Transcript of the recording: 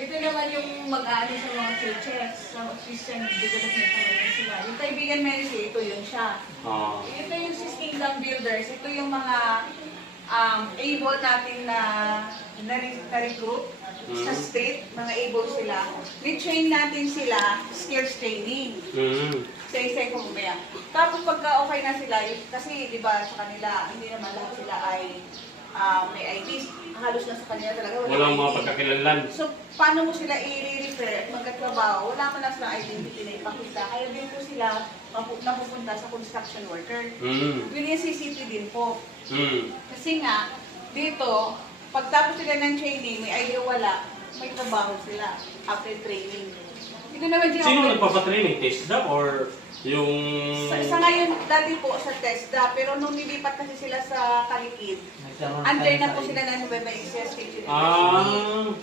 Ito naman yung mag-aano sa mga churches, sa Christian development naman sila. Yung kaibigan Mercy, ito yun siya. Ah. Ito yung Sis Kingdom Builders, ito yung mga able natin na-recruit sa state, mga able sila. We-train natin sila, skills training. Sa isa kung umaya. Tapos pagka okay na sila, kasi di ba sa kanila, hindi naman lahat sila ay may IDs. Halos na sa kanila talaga Walang mga ID. pagkakilanlan. So, paano mo sila i-refer at magkatrabaho? Wala man lang silang identity na ipakita. Kaya din po sila napupunta sa construction worker. Wini-CCT din po. Kasi nga, dito, pagtapos sila ng training, may idea wala, may trabaho sila after training. Ito naman din Sino nagpapatraining? TESDA or yung... Sa ngayon, dati po sa TESDA, pero nung nilipat kasi sila sa Kalikid, under na po sila ng Nueva Ecija State University.